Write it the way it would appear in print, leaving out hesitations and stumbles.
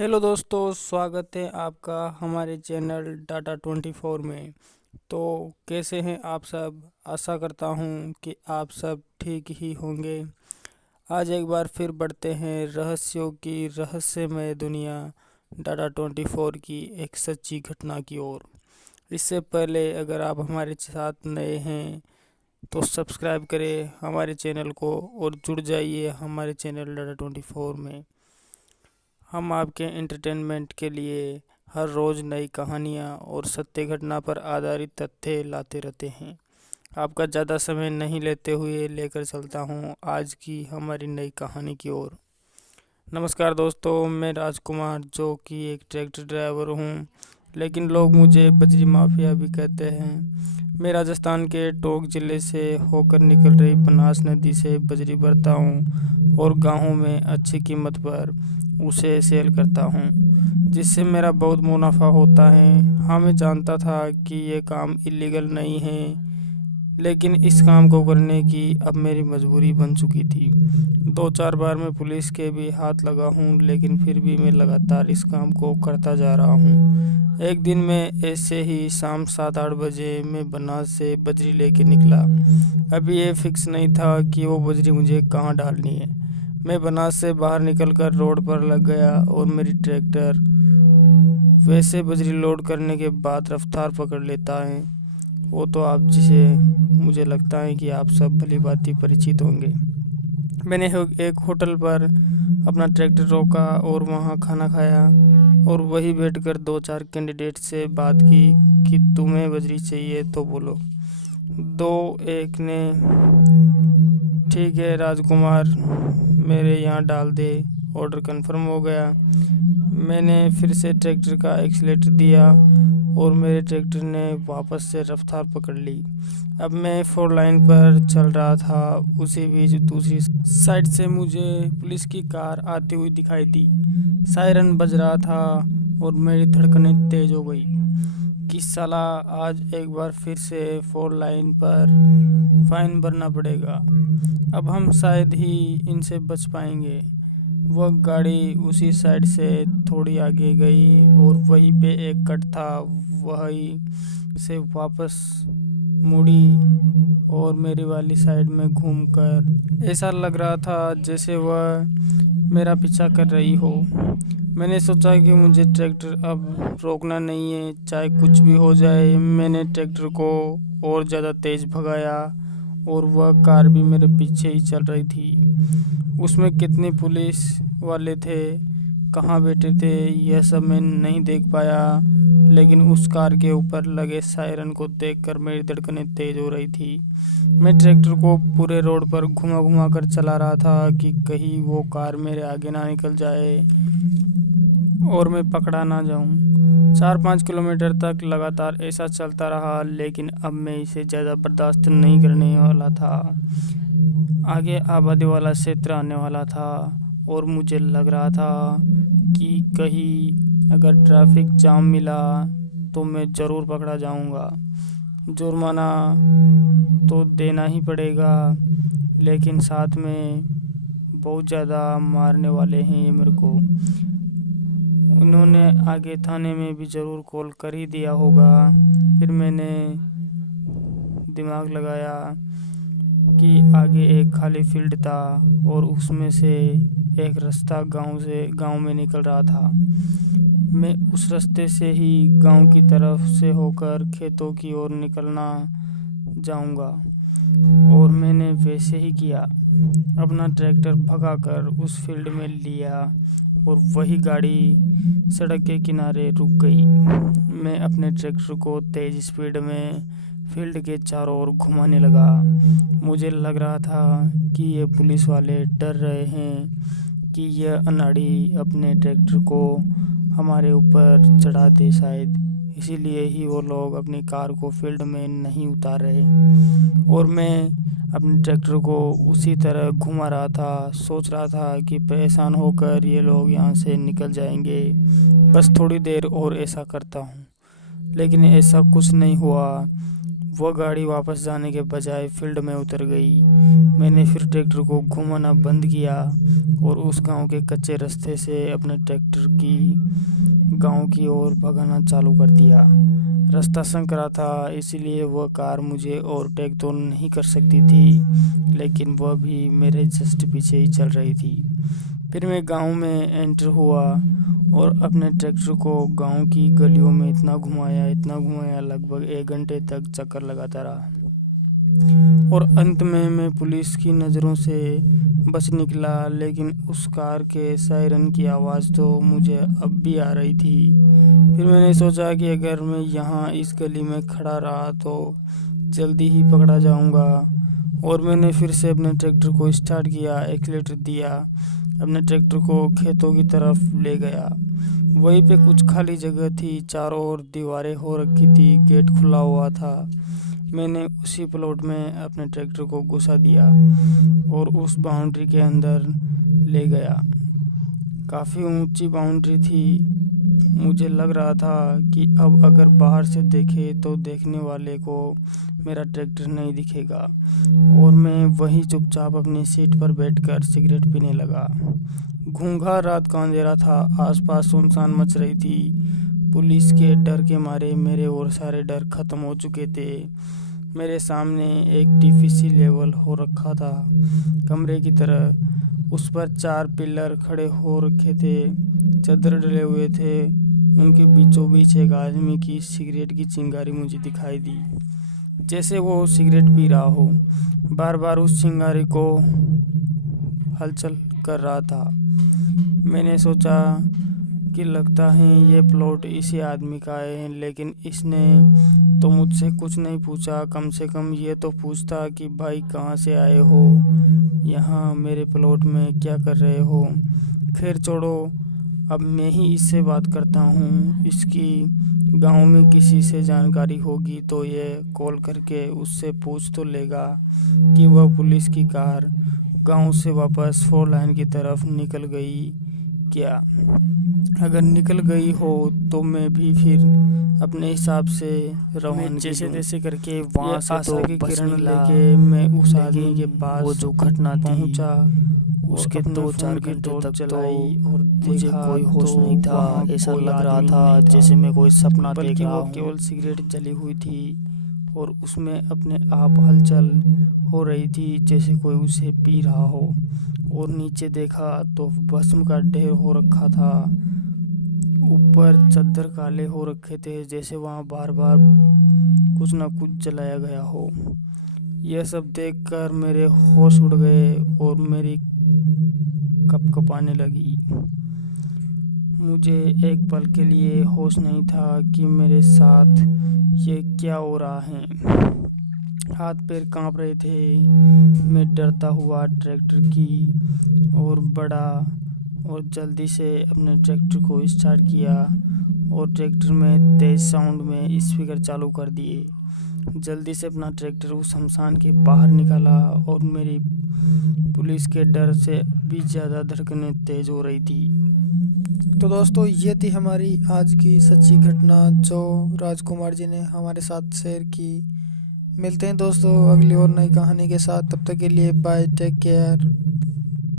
Hello दोस्तों, स्वागत है आपका हमारे चैनल डाटा 24 में। तो कैसे हैं आप सब? आशा करता हूं कि आप सब ठीक ही होंगे। आज एक बार फिर बढ़ते हैं रहस्यों की रहस्यमय दुनिया डाटा 24 की एक सच्ची घटना की ओर। इससे पहले अगर आप हमारे साथ नए हैं तो सब्सक्राइब करें हमारे चैनल को और जुड़ जाइए हमारे चैनल डाटा 24 में। हम आपके एंटरटेनमेंट के लिए हर रोज़ नई कहानियाँ और सत्य घटना पर आधारित तथ्य लाते रहते हैं। आपका ज़्यादा समय नहीं लेते हुए लेकर चलता हूँ आज की हमारी नई कहानी की ओर। नमस्कार दोस्तों, मैं राजकुमार जो कि एक ट्रैक्टर ड्राइवर हूँ, लेकिन लोग मुझे बजरी माफिया भी कहते हैं। मैं राजस्थान के टोंक ज़िले से होकर निकल रही बनास नदी से बजरी भरता हूँ और गाँवों में अच्छी कीमत पर उसे सेल करता हूँ, जिससे मेरा बहुत मुनाफा होता है। हाँ, मैं जानता था कि ये काम इलीगल नहीं है, लेकिन इस काम को करने की अब मेरी मजबूरी बन चुकी थी। 2-4 बार मैं पुलिस के भी हाथ लगा हूँ, लेकिन फिर भी मैं लगातार इस काम को करता जा रहा हूँ। एक दिन मैं ऐसे ही शाम 7-8 बजे मैं बनास से बजरी लेके निकला। अभी ये फिक्स नहीं था कि वो बजरी मुझे कहाँ डालनी है। मैं बनास से बाहर निकलकर रोड पर लग गया और मेरी ट्रैक्टर वैसे बजरी लोड करने के बाद रफ्तार पकड़ लेता है। वो तो आप जिसे मुझे लगता है कि आप सब भली भांति परिचित होंगे। मैंने एक होटल पर अपना ट्रैक्टर रोका और वहाँ खाना खाया और वही बैठकर 2-4 कैंडिडेट से बात की कि तुम्हें बजरी चाहिए तो बोलो। एक ने ठीक है राजकुमार, मेरे यहाँ डाल दे। ऑर्डर कंफर्म हो गया। मैंने फिर से ट्रैक्टर का एक्सीलेटर दिया और मेरे ट्रैक्टर ने वापस से रफ्तार पकड़ ली। अब मैं 4 लाइन पर चल रहा था। उसी बीच दूसरी साइड से मुझे पुलिस की कार आती हुई दिखाई दी। सायरन बज रहा था और मेरी धड़कनें तेज हो गई कि साला आज एक बार फिर से 4 लाइन पर फाइन भरना पड़ेगा। अब हम शायद ही इनसे बच पाएंगे। वह गाड़ी उसी साइड से थोड़ी आगे गई और वहीं पे एक कट था, वही से वापस मुड़ी और मेरी वाली साइड में घूमकर ऐसा लग रहा था जैसे वह मेरा पीछा कर रही हो। मैंने सोचा कि मुझे ट्रैक्टर अब रोकना नहीं है, चाहे कुछ भी हो जाए। मैंने ट्रैक्टर को और ज़्यादा तेज़ भगाया और वह कार भी मेरे पीछे ही चल रही थी। उसमें कितने पुलिस वाले थे, कहाँ बैठे थे, यह सब मैं नहीं देख पाया, लेकिन उस कार के ऊपर लगे सायरन को देखकर मेरी धड़कनें तेज हो रही थी। मैं ट्रैक्टर को पूरे रोड पर घुमा घुमा कर चला रहा था कि कहीं वो कार मेरे आगे ना निकल जाए और मैं पकड़ा ना जाऊं। 4-5 किलोमीटर तक लगातार ऐसा चलता रहा, लेकिन अब मैं इसे ज़्यादा बर्दाश्त नहीं करने वाला था। आगे आबादी वाला क्षेत्र आने वाला था और मुझे लग रहा था कि कहीं अगर ट्रैफिक जाम मिला तो मैं ज़रूर पकड़ा जाऊंगा। जुर्माना तो देना ही पड़ेगा, लेकिन साथ में बहुत ज़्यादा मारने वाले हैं ये मेरे को। उन्होंने आगे थाने में भी ज़रूर कॉल कर ही दिया होगा। फिर मैंने दिमाग लगाया कि आगे एक खाली फील्ड था और उसमें से एक रास्ता गांव में निकल रहा था। मैं उस रास्ते से ही गांव की तरफ से होकर खेतों की ओर निकलना जाऊंगा और मैंने वैसे ही किया। अपना ट्रैक्टर भगाकर उस फील्ड में लिया और वही गाड़ी सड़क के किनारे रुक गई। मैं अपने ट्रैक्टर को तेज़ स्पीड में फील्ड के चारों ओर घुमाने लगा। मुझे लग रहा था कि ये पुलिस वाले डर रहे हैं कि यह अनाड़ी अपने ट्रैक्टर को हमारे ऊपर चढ़ा दे शायद, इसीलिए ही वो लोग अपनी कार को फील्ड में नहीं उतार रहे। और मैं अपने ट्रैक्टर को उसी तरह घुमा रहा था, सोच रहा था कि परेशान होकर ये लोग यहाँ से निकल जाएंगे, बस थोड़ी देर और ऐसा करता हूँ। लेकिन ऐसा कुछ नहीं हुआ। वह गाड़ी वापस जाने के बजाय फील्ड में उतर गई। मैंने फिर ट्रैक्टर को घुमाना बंद किया और उस गांव के कच्चे रास्ते से अपने ट्रैक्टर की गांव की ओर भगाना चालू कर दिया। रास्ता संकरा था, इसलिए वह कार मुझे ओवरटेक तो नहीं कर सकती थी, लेकिन वह भी मेरे जस्ट पीछे ही चल रही थी। फिर मैं गांव में एंटर हुआ और अपने ट्रैक्टर को गांव की गलियों में इतना घुमाया, लगभग 1 घंटे तक चक्कर लगाता रहा और अंत में मैं पुलिस की नज़रों से बच निकला। लेकिन उस कार के सायरन की आवाज़ तो मुझे अब भी आ रही थी। फिर मैंने सोचा कि अगर मैं यहाँ इस गली में खड़ा रहा तो जल्दी ही पकड़ा जाऊँगा, और मैंने फिर से अपने ट्रैक्टर को स्टार्ट किया, एक्सीलेटर दिया, अपने ट्रैक्टर को खेतों की तरफ ले गया। वहीं पे कुछ खाली जगह थी, चारों ओर दीवारें हो रखी थी, गेट खुला हुआ था। मैंने उसी प्लॉट में अपने ट्रैक्टर को घुसा दिया और उस बाउंड्री के अंदर ले गया। काफ़ी ऊंची बाउंड्री थी। मुझे लग रहा था कि अब अगर बाहर से देखे तो देखने वाले को मेरा ट्रैक्टर नहीं दिखेगा, और मैं वहीं चुपचाप अपनी सीट पर बैठकर सिगरेट पीने लगा। घूंघार रात का अंधेरा था, आसपास सुनसान मच रही थी। पुलिस के डर के मारे मेरे और सारे डर खत्म हो चुके थे। मेरे सामने एक टीपीसी लेवल हो रखा था, कमरे की तरह। उस पर 4 पिलर खड़े हो रखे थे, चादर डले हुए थे। उनके बीचों बीच एक आदमी की सिगरेट की चिंगारी मुझे दिखाई दी, जैसे वो सिगरेट पी रहा हो। बार बार उस चिंगारी को हलचल कर रहा था। मैंने सोचा कि लगता है ये प्लॉट इसी आदमी का है, लेकिन इसने तो मुझसे कुछ नहीं पूछा। कम से कम ये तो पूछता कि भाई कहाँ से आए हो, यहाँ मेरे प्लॉट में क्या कर रहे हो। खैर छोड़ो, अब मैं ही इससे बात करता हूँ। इसकी गांव में किसी से जानकारी होगी तो ये कॉल करके उससे पूछ तो लेगा कि वह पुलिस की कार गांव से वापस 4 लाइन की तरफ निकल गई क्या। अगर निकल गई हो तो मैं भी फिर अपने हिसाब से रवानगी जैसे तैसे करके वहाँ से तो किरण लेके मैं उस आदमी के पास वो जो घटना पहुँचा। उसके 2-4 घंटे तक तो मुझे कोई होश नहीं था। ऐसा लग रहा था जैसे मैं कोई सपना देख रहा हूँ। केवल सिगरेट जली हुई थी और उसमें अपने आप हलचल हो रही थी, जैसे कोई उसे पी रहा हो। और नीचे देखा तो भस्म का ढेर हो रखा था, ऊपर चादर काले हो रखे थे, जैसे वहाँ बार बार कुछ ना कुछ जलाया गया हो। यह सब देखकर मेरे होश उड़ गए और मेरी कपकपाने लगी। मुझे एक पल के लिए होश नहीं था कि मेरे साथ ये क्या हो रहा है। हाथ पैर कांप रहे थे। मैं डरता हुआ ट्रैक्टर की ओर बढ़ा और जल्दी से अपने ट्रैक्टर को स्टार्ट किया और ट्रैक्टर में तेज साउंड में स्पीकर चालू कर दिए। जल्दी से अपना ट्रैक्टर उस शमशान के बाहर निकाला और मेरी पुलिस के डर से भी ज़्यादा धड़कनें तेज हो रही थी। तो दोस्तों, ये थी हमारी आज की सच्ची घटना जो राजकुमार जी ने हमारे साथ शेयर की। मिलते हैं दोस्तों अगली और नई कहानी के साथ। तब तक के लिए बाय, टेक केयर।